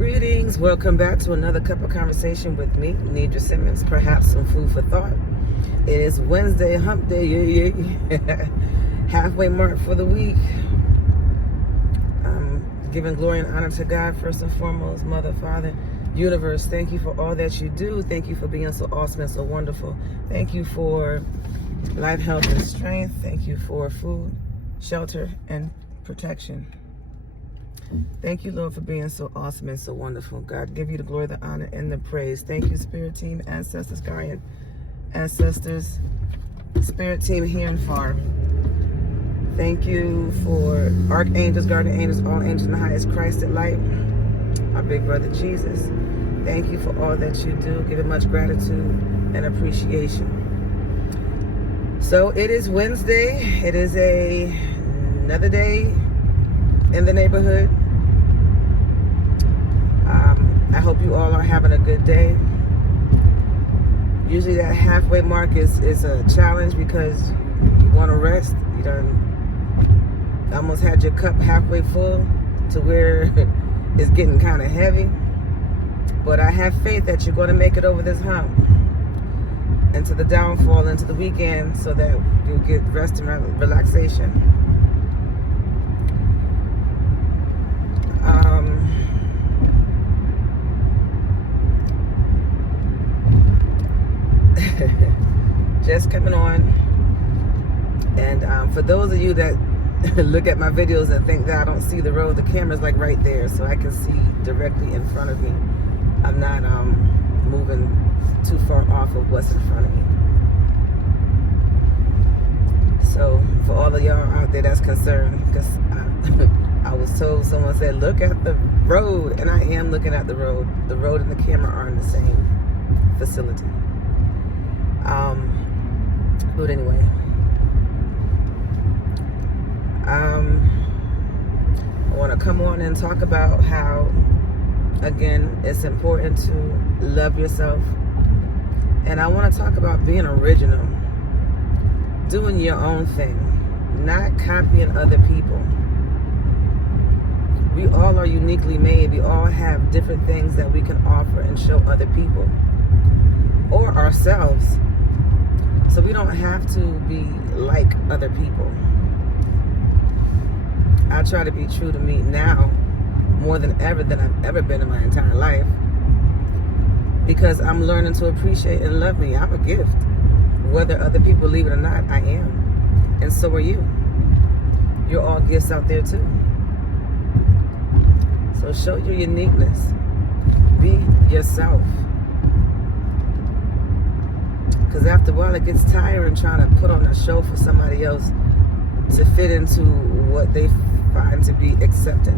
Greetings, welcome back to another cup of conversation with me, Nidra Simmons, perhaps some food for thought. It is Wednesday, hump day, yeah. Halfway mark for the week. Giving glory and honor to God first and foremost, Mother, Father, Universe. Thank you for all that you do. Thank you for being so awesome and so wonderful. Thank you for life, health, and strength. Thank you for food, shelter, and protection. Thank you, Lord, for being so awesome and so wonderful. God, give you the glory, the honor, and the praise. Thank you, Spirit Team, Ancestors, Guardian Ancestors, Spirit Team here and far. Thank you for Archangels, Guardian Angels, all angels in the highest, Christ at light, our big brother Jesus. Thank you for all that you do. Give it much gratitude and appreciation. So it is Wednesday. It is another day in the neighborhood. I hope you all are having a good day. Usually that halfway mark is a challenge because you want to rest. You done almost had your cup halfway full to where it's getting kind of heavy. But I have faith that you're going to make it over this hump into the downfall, into the weekend, so that you'll get rest and relaxation. Just coming on, and for those of you that look at my videos and think that I don't see the road, the camera's like right there, so I can see directly in front of me. I'm not moving too far off of what's in front of me. So for all of y'all out there that's concerned, because I was told, someone said, look at the road, and I am looking at the road. The road and the camera are in the same facility. But anyway, I want to come on and talk about how, again, it's important to love yourself. And I want to talk about being original, doing your own thing, not copying other people. We all are uniquely made. We all have different things that we can offer and show other people or ourselves. So we don't have to be like other people. I try to be true to me now more than ever than I've ever been in my entire life, because I'm learning to appreciate and love me. I'm a gift. Whether other people believe it or not, I am. And so are you. You're all gifts out there too. So show your uniqueness. Be yourself. Because after a while it gets tiring trying to put on a show for somebody else to fit into what they find to be accepted.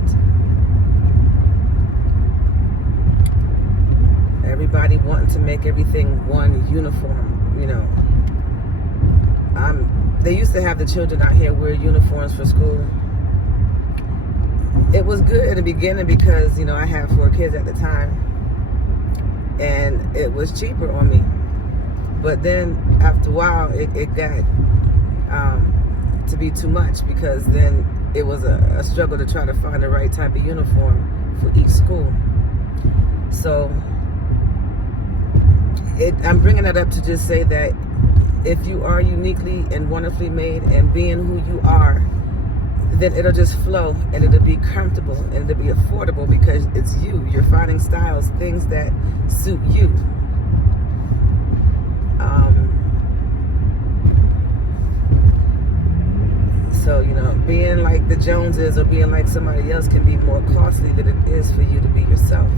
Everybody wanting to make everything one uniform, you know. They used to have the children out here wear uniforms for school. It was good in the beginning because, you know, I had 4 kids at the time, and it was cheaper on me. But then after a while, it got to be too much, because then it was a struggle to try to find the right type of uniform for each school. So I'm bringing that up to just say that if you are uniquely and wonderfully made and being who you are, then it'll just flow and it'll be comfortable and it'll be affordable because it's you. You're finding styles, things that suit you. So, you know, being like the Joneses or being like somebody else can be more costly than it is for you to be yourself.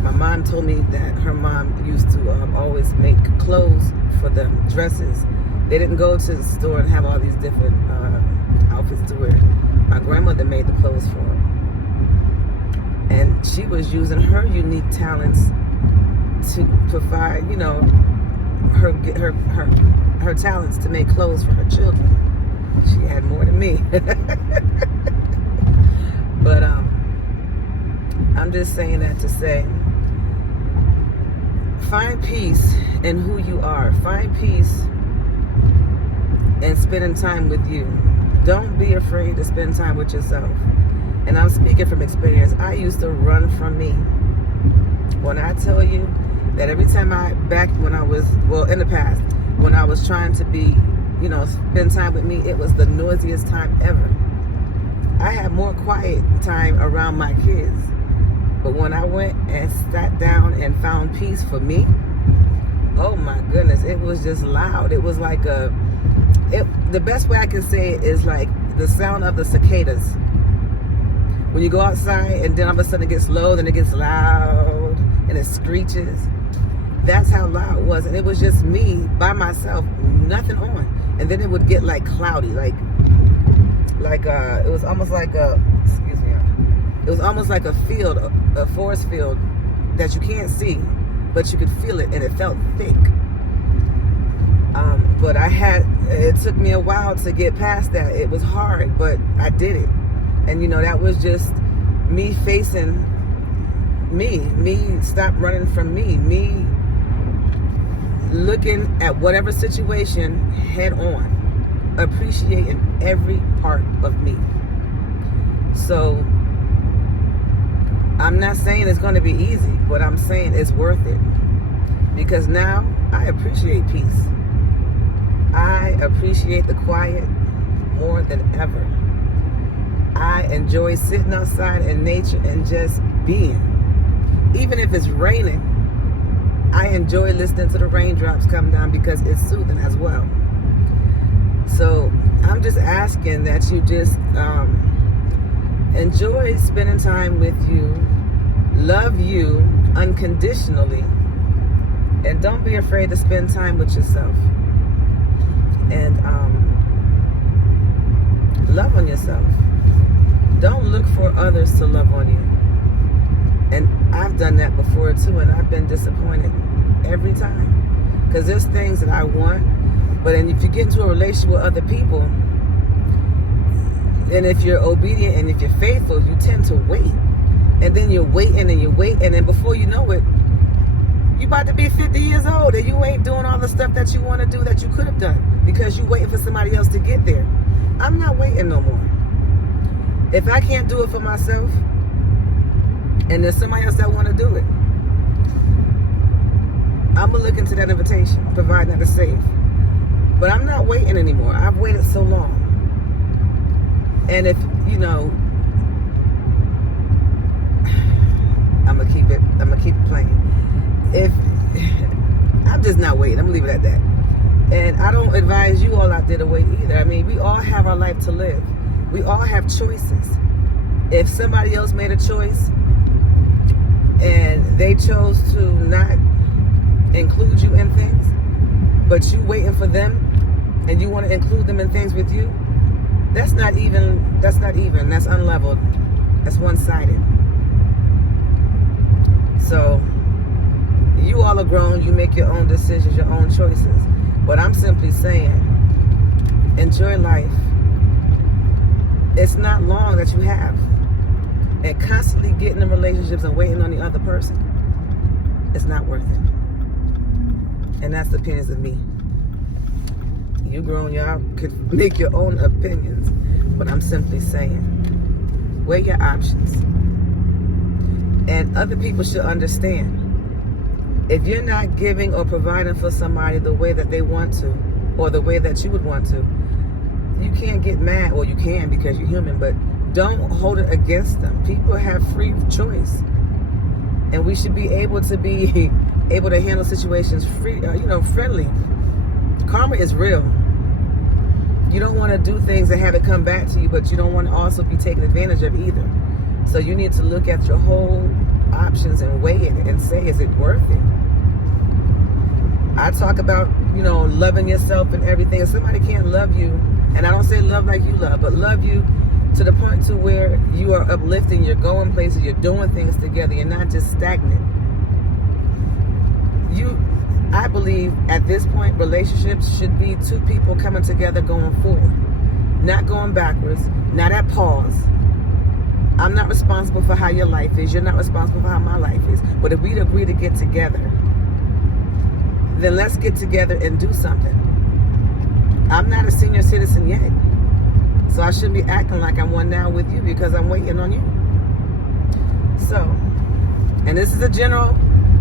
My mom told me that her mom used to always make clothes for them, dresses. They didn't go to the store and have all these different outfits to wear. My grandmother made the clothes for them. And she was using her unique talents to provide, you know, her talents to make clothes for her children. She had more than me. But I'm just saying that to say, find peace in who you are. Find peace in spending time with you. Don't be afraid to spend time with yourself. And I'm speaking from experience. I used to run from me. When I tell you that every time when I was, well, in the past, when I was trying to be, spend time with me, it was the noisiest time ever. I had more quiet time around my kids. But when I went and sat down and found peace for me, oh my goodness, it was just loud. It was like the best way I can say it is like the sound of the cicadas. When you go outside and then all of a sudden it gets low, then it gets loud and it screeches. That's how loud it was. And it was just me by myself, nothing on. And then it would get like cloudy, like it was almost like it was almost like a field, a forest field that you can't see, but you could feel it, and it felt thick. But it took me a while to get past that. It was hard, but I did it. And that was just me facing me stop running from me looking at whatever situation head on, appreciating every part of me. So I'm not saying it's going to be easy, but I'm saying it's worth it, because now I appreciate peace. I appreciate the quiet more than ever. I enjoy sitting outside in nature and just being. Even if it's raining, I enjoy listening to the raindrops come down because it's soothing as well. So I'm just asking that you just enjoy spending time with you, love you unconditionally, and don't be afraid to spend time with yourself. And love on yourself. Don't look for others to love on you. And I've done that before too, and I've been disappointed every time. Because there's things that I want, but then if you get into a relationship with other people, and if you're obedient and if you're faithful, you tend to wait. And then you're waiting and you wait, and then before you know it, you're about to be 50 years old and you ain't doing all the stuff that you want to do that you could have done because you're waiting for somebody else to get there. I'm not waiting no more. If I can't do it for myself, and there's somebody else that want to do it, I'm going to look into that invitation, providing that it's safe. But I'm not waiting anymore. I've waited so long. And if, I'm going to keep it plain. If I'm just not waiting, I'm going to leave it at that. And I don't advise you all out there to wait either. I mean, we all have our life to live. We all have choices. If somebody else made a choice and they chose to not include you in things, but you waiting for them and you want to include them in things with you, that's not even, that's unleveled, that's one-sided. So you all are grown, you make your own decisions, your own choices. But I'm simply saying, enjoy life. It's not long that you have. And constantly getting in relationships and waiting on the other person, it's not worth it. And that's the opinions of me. You grown, y'all could make your own opinions. But I'm simply saying, weigh your options. And other people should understand, if you're not giving or providing for somebody the way that they want to, or the way that you would want to, you can't get mad. Well, you can because you're human, but don't hold it against them. People have free choice, and we should be able to handle situations friendly. Karma is real. You don't want to do things and have it come back to you, but you don't want to also be taken advantage of either. So you need to look at your whole options and weigh it and say, is it worth it? I talk about, loving yourself and everything. If somebody can't love you, and I don't say love like you love, but love you to the point to where you are uplifting, you're going places, you're doing things together, you're not just stagnant. I believe at this point, relationships should be two people coming together going forward, not going backwards, not at pause. I'm not responsible for how your life is. You're not responsible for how my life is. But if we'd agree to get together, then let's get together and do something. I'm not a senior citizen yet. So I shouldn't be acting like I'm one now with you because I'm waiting on you. So, and this is a general,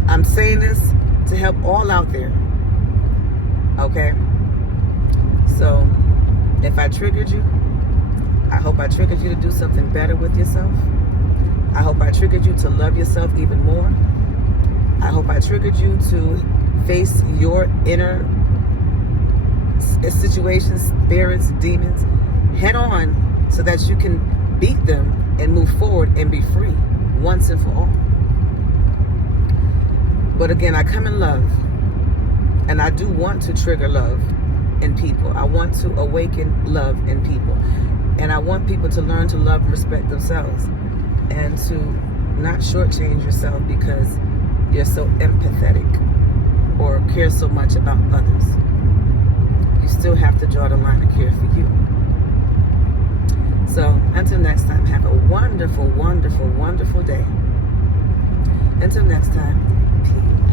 I'm saying this to help all out there. Okay? So, if I triggered you, I hope I triggered you to do something better with yourself. I hope I triggered you to love yourself even more. I hope I triggered you to face your inner situations, spirits, demons head on so that you can beat them and move forward and be free once and for all. But again, I come in love, and I do want to trigger love in people. I want to awaken love in people. And I want people to learn to love and respect themselves and to not shortchange yourself because you're so empathetic or care so much about others. You still have to draw the line and care for you. So until next time, have a wonderful, wonderful, wonderful day. Until next time, peace.